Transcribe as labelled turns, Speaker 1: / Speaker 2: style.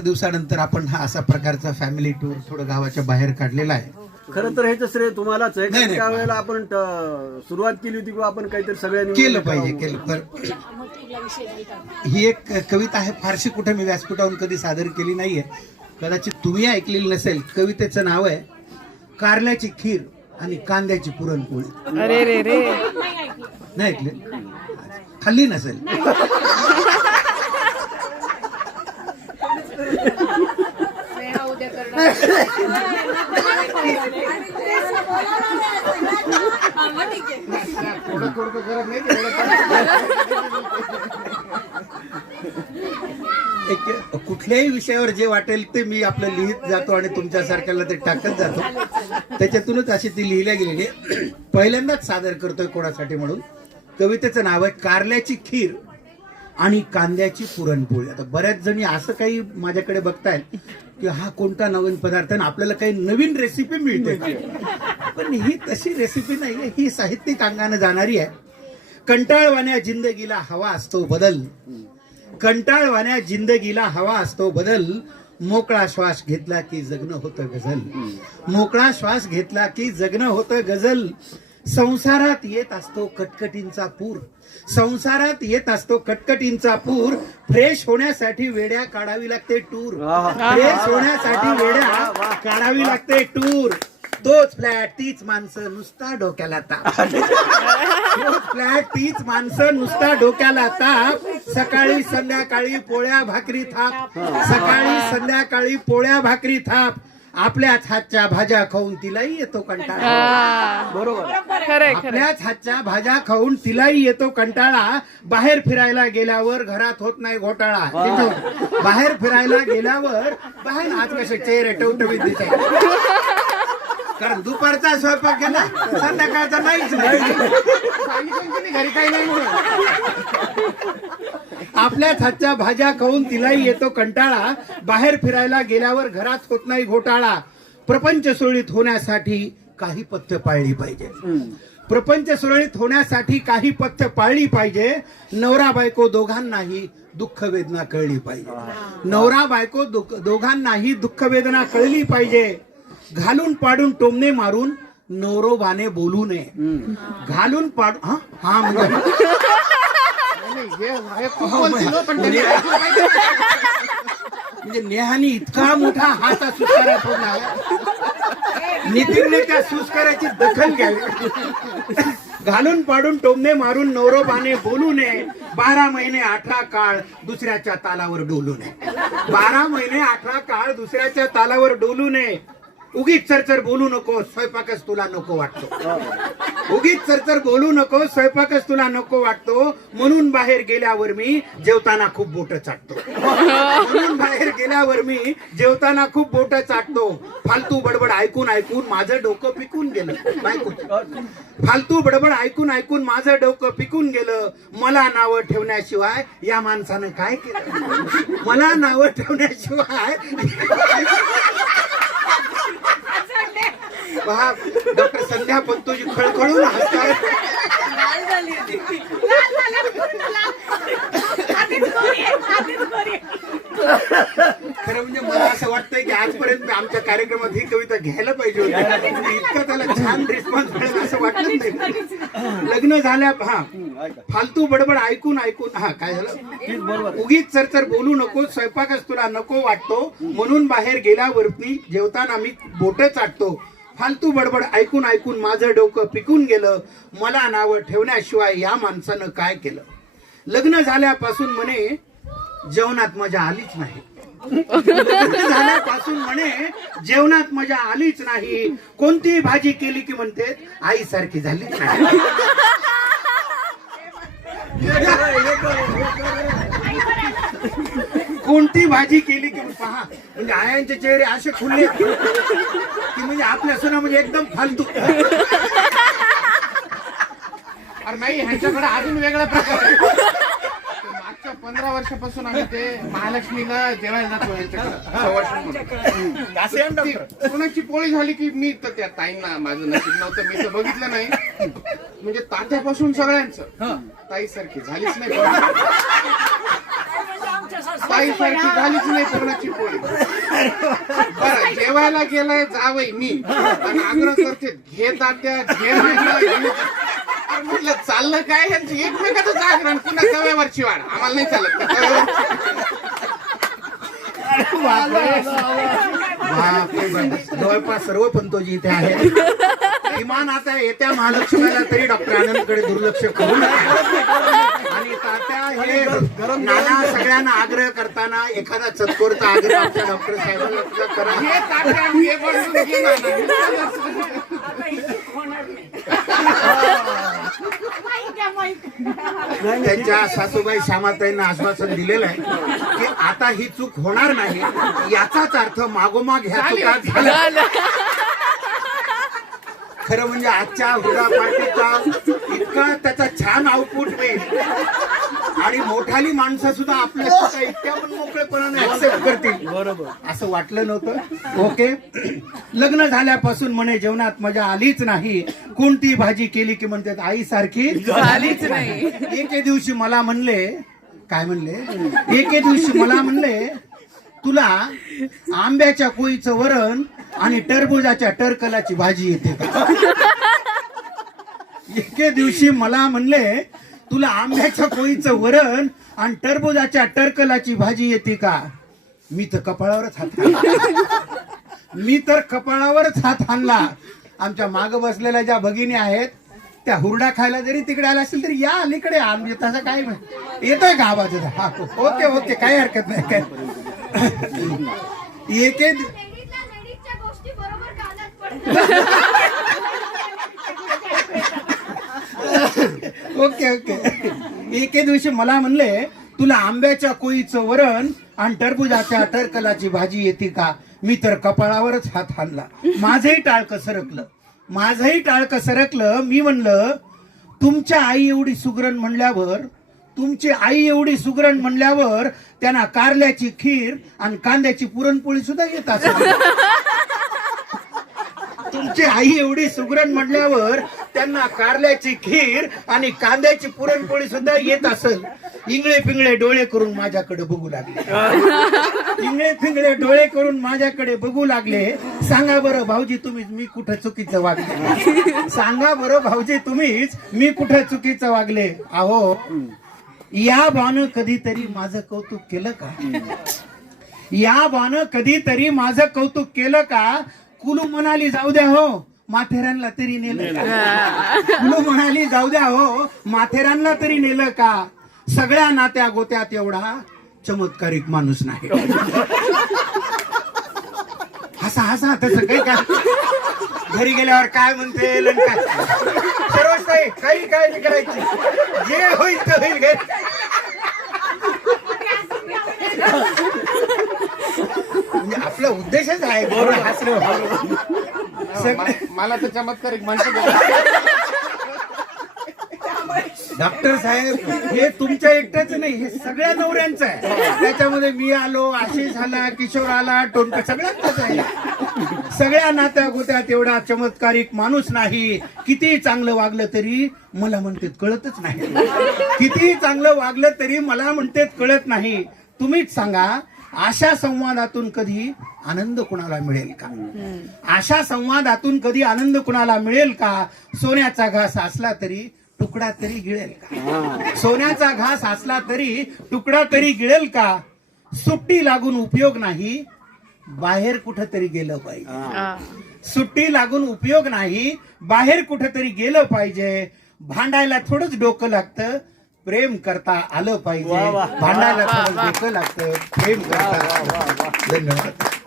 Speaker 1: दिवसानंतर आपण हा असा प्रकारचा फॅमिली टूर थोडं गावाच्या बाहेर काढलेला आहे.
Speaker 2: खरं तर ह्याचं श्रेय तुम्हालाच आहे
Speaker 1: नाही,
Speaker 2: कारण
Speaker 1: नाही.
Speaker 2: त्यावेळेला आपण ट- सुरुवात केली होती किंवा आपण काहीतरी सगळ्यांनी
Speaker 1: केलं पाहिजे. केलं. पण ही एक कविता आहे फारशी कुठे मी व्यासपीठावरून कधी सादर केली नाहीये. कदाचित तुम्ही ऐकलेली नसेल कवितेचं नाव आहे कारल्याची खीर आणि कांद्याची पुरणपोळी.
Speaker 3: अरे रे रे.
Speaker 1: नाही ऐकले? खाल्ली नसेल. एक कुठल्याही विषयावर जे वाटेल ते मी आपलं लिहित जातो आणि तुमच्यासारख्याला ते टाकत जातो. त्याच्यातूनच अशी ती लिहिल्या गेलेली पहिल्यांदाच सादर करतोय कोणासाठी म्हणून. कवितेचं नाव आहे कारल्याची खीर. आणि कांद्याची पुरणपोळी. आता बऱ्याच जणी असं काही माझ्याकडे बघतायत की हा कोणता नवीन पदार्थ आहे आणि आपल्याला काही नवीन रेसिपी मिळते? पण ही तशी रेसिपी नाहीये. ही साहित्यिक अंगाने जाणारी आहे. कंटाळवाण्या जिंदगीला हवा असतो बदल. कंटाळवाण्या जिंदगीला हवा असतो बदल. मोकळा श्वास घेतला की जगणं होतं गझल. मोकळा श्वास घेतला की जगणं होतं गझल. संसारात येत असतो कटकटींचा पूर. संसारात येत असतो कटकटींचा पूर. फ्रेश होण्यासाठी वेड्या काढावी लागते टूर. फ्रेश होण्यासाठी वेड्या काढावी लागते टूर तोच फ्लॅट तीच माणसं नुसता डोक्याला ताप. तोच फ्लॅट तीच माणसं नुसता डोक्याला ताप. सकाळी संध्याकाळी पोळ्या भाकरी थाप. सकाळी संध्याकाळी पोळ्या भाकरी थाप. आपल्याच हातच्या भाज्या खाऊन तिलाही येतो कंटाळा.
Speaker 2: बरोबर.
Speaker 1: आपल्याच हातच्या भाज्या खाऊन तिलाही येतो कंटाळा. बाहेर फिरायला गेल्यावर घरात होत नाही घोटाळा. तिथं. बाहेर फिरायला गेल्यावर बाहेर आज कसे चेहरे टवटवीत दिसत कारण दुपारचा स्वयंपाक केला संध्याकाळचा नाहीच नाही घरी काही नाही आपल्याच हातच्या भाज्या खाऊन तिलाही येतो कंटाळा. बाहेर फिरायला गेल्यावर घरात होत नाही घोटाळा. प्रपंच सुरळीत होण्यासाठी काही पथ्य पाळली पाहिजे. प्रपंच सुरळीत होण्यासाठी काही पथ्य पाळली पाहिजे. नवरा बायको दोघांनाही दुःख वेदना कळली पाहिजे. नवरा बायको दुःख- दोघांनाही दुःख वेदना कळली पाहिजे. घालून पाडून टोमणे मारून नवरोबाने बोलू नये. घालून पाड हा? हा म्हणजे म्हणजे म्हणजे नेहानी इतका मोठा हाता सुस्कारा फोडला नितीनने त्या सुस्काराची दखल घ्यावी. घालून पाडून टोमणे मारून नवरोबाने बोलू नये. बारा महिने अठरा काळ दुसऱ्याच्या तालावर डोलू नये. बारा महिने अठरा काळ दुसऱ्याच्या तालावर डोलू नये. उगीच चरचर बोलू नको स्वयंपाकच तुला नको वाटतो. उगीच चरचर बोलू नको स्वयंपाकच तुला नको वाटतो. म्हणून बाहेर गेल्यावर मी जेवताना खूप बोट चाटतो. म्हणून बाहेर गेल्यावर मी जेवताना खूप बोट चाटतो. फालतू बडबड ऐकून ऐकून माझं डोकं पिकून गेलं. ऐकून फालतू बडबड ऐकून ऐकून माझं डोकं पिकून गेलं. मला नावं ठेवण्याशिवाय या माणसानं काय केलं? मला नावं ठेवण्याशिवाय पहा डॉक्टर संध्या पंतोजी खळखळून हसतायत खरं म्हणजे मला असं वाटतंय की आजपर्यंत मी आमच्या कार्यक्रमात ही कविता घ्यायला पाहिजे होती. इतकं त्याला छान रिस्पॉन्स मिळेल असं वाटत नाही. लग्न झाल्या हा. फालतू बडबड ऐकून ऐकून हा काय झालं? उगीच चरचर बोलू नको स्वयंपाकच तुला नको वाटतो. म्हणून बाहेर गेल्यावरती जेवताना मी बोट चाटतो. फालतू बडबड ऐकून ऐकून माझं डोकं पिकून गेलं. मला नावं ठेवण्याशिवाय या माणसानं काय केलं? लग्न झाल्यापासून म्हणे जेवणात मजा आलीच नाही. लग्न झाल्यापासून म्हणे जेवणात मजा आलीच नाही. कोणतीही भाजी केली की म्हणते आई सारखी झालीच नाही. कोणती भाजी केली की पहा म्हणजे आयांचे चेहरे असे खुलले की म्हणजे आपल्या सुना म्हणजे एकदम फालतू.
Speaker 4: अरे नाही ह्यांच्याकडे अजून वेगळा प्रकार आहे. ते मागच्या पंधरा वर्षापासून आम्ही ते महालक्ष्मीला जेवायला जातो यांच्याकडे सवाष्ण म्हणून. ती कोणाची पोळी झाली की मी तर त्या ताईंना माझं नशीब नव्हतं मी तर बघितलं नाही. म्हणजे तात्यापासून सगळ्यांचं. ताई सारखी झालीच नाही. बाईसारखी झालीच नाही कोणाची पोळी बरं जेवायला गेलाय जावई मी आणि आग्रह करते घे तात्या घे म्हटलं, घे. अरे म्हटलं चाललं काय? यांचं एकमेकाचं जागरण. पुन्हा तव्यावरची वाढ आम्हाला नाही चालत.
Speaker 1: बापरे. बाप. जवळपास सर्व पंतोजी इथे आहेत. किमान आता येत्या महालक्ष्मीला तरी डॉक्टर आनंदकडे दुर्लक्ष करू नका. नाना सगळ्यांना आग्रह करताना एखादा चतकोरचा आग्रह आमच्या डॉक्टर साहेबांना करा. त्यांच्या सासूबाई श्यामाताईंना आश्वासन दिलेलं आहे की आता ही चूक होणार नाही. याचाच अर्थ मागोमाग ह्या चुका झाल्या. खरं म्हणजे आजच्या हुडा पार्टीचा इतका त्याचा छान आउटपुट मिळेल. आणि मोठाली माणसं सुद्धा आपल्या चुका इतक्या पण मोकळेपणाने ऍक्सेप्ट करतील.
Speaker 2: बरोबर.
Speaker 1: असं वाटलं नव्हतं. ओके. लग्न झाल्यापासून म्हणे जेवणात मजा आलीच नाही. कोणती भाजी केली की म्हणतात आई सारखी
Speaker 3: झालीच नाही.
Speaker 1: एके दिवशी मला म्हणले काय म्हणले? एके दिवशी मला म्हणले तुला आंब्याच्या कोळीचं वरण आणि टरबुजाच्या टरकलाची भाजी येते का? एके दिवशी मला म्हणले तुला आंब्याच्या कोळीचं वरण आणि टरबुजाच्या टरकलाची भाजी येते का? मी तर कपाळावरच हात मी तर कपाळावरच हात आणला. आमच्या माग बसलेल्या ज्या भगिनी आहेत त्या हुरडा खायला जरी तिकडे आला असेल तरी या अलीकडे आंबे तसं काय नाही. येतोय का आवाज? हा ओके ओके काही हरकत नाही काय
Speaker 5: येते
Speaker 1: ओके ओके. एके दिवशी मला म्हणले तुला आंब्याच्या कोळीचं वरण आणि टरबुजाच्या टरकलाची भाजी येते का? मी तर कपाळावरच हात हाणला. माझंही टाळकं सरकलं. माझंही टाळकं सरकलं. मी म्हणलं तुमच्या आई एवढी सुगरण म्हणल्यावर तुमची आई एवढी सुगरण म्हणल्यावर त्यांना कारल्याची खीर आणि कांद्याची पुरणपोळी सुद्धा येत असेल. तुमची आई एवढी सुगरण म्हणल्यावर त्यांना कारल्याची खीर आणि कांद्याची पुरणपोळी सुद्धा येत असेल. इंगळे पिंगळे डोळे करून माझ्याकडे बघू लागले. इंगळे पिंगळे डोळे करून माझ्याकडे बघू लागले. सांगा बरं भाऊजी तुम्हीच मी कुठं चुकीचं वागले? सांगा बरं भाऊजी तुम्हीच मी कुठं चुकीचं वागले? अहो या बानं कधीतरी माझं कौतुक केलं का? या बानं कधीतरी माझं कौतुक केलं का? कुलू म्हणाली जाऊ द्या हो. माथेरानला तरी नेलं का? म्हणाली जाऊ द्या हो माथेरानला तरी नेलं का? सगळ्या नात्या गोत्यात एवढा चमत्कारिक माणूस नाही. हसा हसा तसं काही काय घरी गेल्यावर काय म्हणते काय सर्वच काही काही काळजी करायची. जे होईल ते होईल घे म्हणजे आपला उद्देशच आहे हसणं. सगळे
Speaker 4: मला तर चमत्कारिक म्हणतो
Speaker 1: डॉक्टर साहेब हे तुमच्या एकट्याच नाही हे सगळ्या नवऱ्यांचं आहे. त्याच्यामध्ये मी आलो आशिष आला किशोर आला टोनका सगळ्यांचाच आहे. सगळ्या नात्या गोत्यात एवढा चमत्कारिक माणूस नाही. किती चांगलं वागलं तरी मला म्हणते कळतच नाही. किती चांगलं वागलं तरी मला म्हणते कळत नाही. तुम्हीच सांगा अशा संवादातून कधी आनंद कुणाला मिळेल का? अशा संवादातून कधी आनंद कुणाला मिळेल का? सोन्याचा घास असला तरी तुकडा तरी गिळेल का? सोन्याचा घास असला तरी तुकडा तरी गिळेल का? सुट्टी लागून उपयोग नाही बाहेर कुठंतरी गेलं पाहिजे. सुट्टी लागून उपयोग नाही बाहेर कुठंतरी गेलं पाहिजे. भांडायला थोडंच डोकं लागतं प्रेम करता आलं पाहिजे. भांडायला लागतं. प्रेम करता धन्यवाद.